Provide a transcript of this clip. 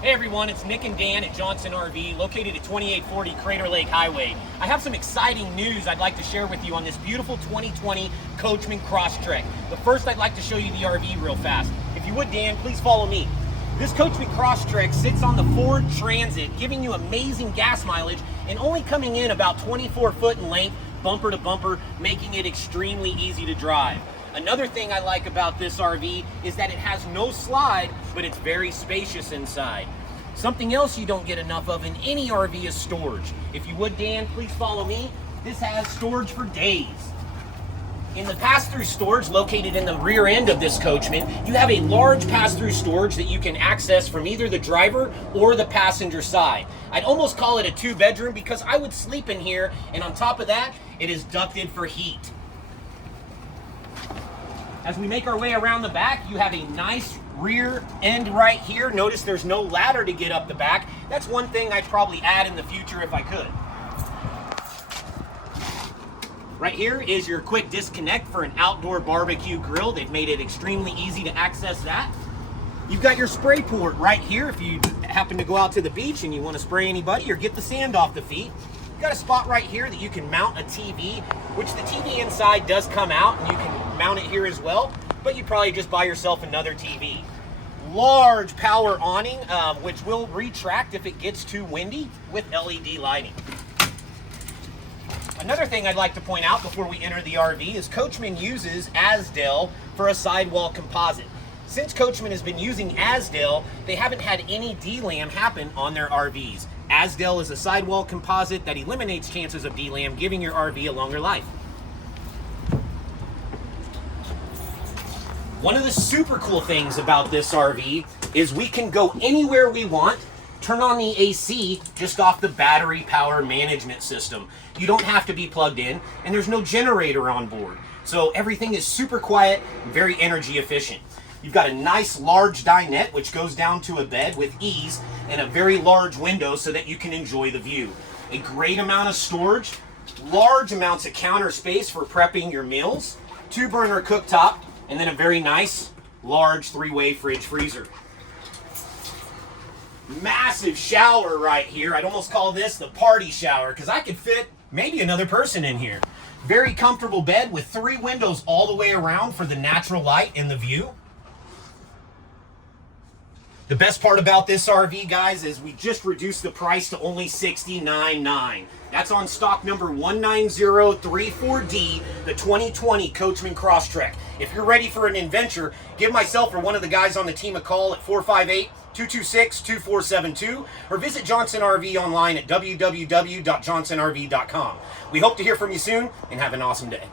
Hey everyone, it's Nick and Dan at Johnson RV, located at 2840 Crater Lake Highway. I have some exciting news I'd like to share with you on this beautiful 2020 Coachmen Crosstrek. But first I'd like to show you the RV real fast. If you would, Dan, please follow me. This Coachmen Crosstrek sits on the Ford Transit, giving you amazing gas mileage and only coming in about 24 foot in length, bumper to bumper, making it extremely easy to drive. Another thing I like about this RV is that it has no slide, but it's very spacious inside. Something else you don't get enough of in any RV is storage. If you would, Dan, please follow me. This has storage for days. In the pass-through storage located in the rear end of this Coachman, you have a large pass-through storage that you can access from either the driver or the passenger side. I'd almost call it a two-bedroom because I would sleep in here, and on top of that, it is ducted for heat. As we make our way around the back, you have a nice rear end right here. Notice there's no ladder to get up the back. That's one thing I'd probably add in the future if I could. Right here is your quick disconnect for an outdoor barbecue grill. They've made it extremely easy to access that. You've got your spray port right here if you happen to go out to the beach and you want to spray anybody or get the sand off the feet. You've got a spot right here that you can mount a TV, which the TV inside does come out and you can mount it here as well, but you probably just buy yourself another TV. Large power awning, which will retract if it gets too windy with LED lighting. Another thing I'd like to point out before we enter the RV is Coachmen uses Azdel for a sidewall composite. Since Coachmen has been using Azdel, they haven't had any DLAM happen on their RVs. Azdel is a sidewall composite that eliminates chances of DLAM, giving your RV a longer life. One of the super cool things about this RV is we can go anywhere we want, turn on the AC just off the battery power management system. You don't have to be plugged in, and there's no generator on board. So everything is super quiet, very energy efficient. You've got a nice large dinette which goes down to a bed with ease and a very large window so that you can enjoy the view. A great amount of storage, large amounts of counter space for prepping your meals, 2-burner cooktop, and then a very nice large 3-way fridge freezer. Massive shower right here. I'd almost call this the party shower because I could fit maybe another person in here. Very comfortable bed with 3 windows all the way around for the natural light and the view. The best part about this RV, guys, is we just reduced the price to only $69,900. That's on stock number 19034D, the 2020 Coachmen Crosstrek. If you're ready for an adventure, give myself or one of the guys on the team a call at 458-226-2472 or visit Johnson RV online at www.johnsonrv.com. We hope to hear from you soon and have an awesome day.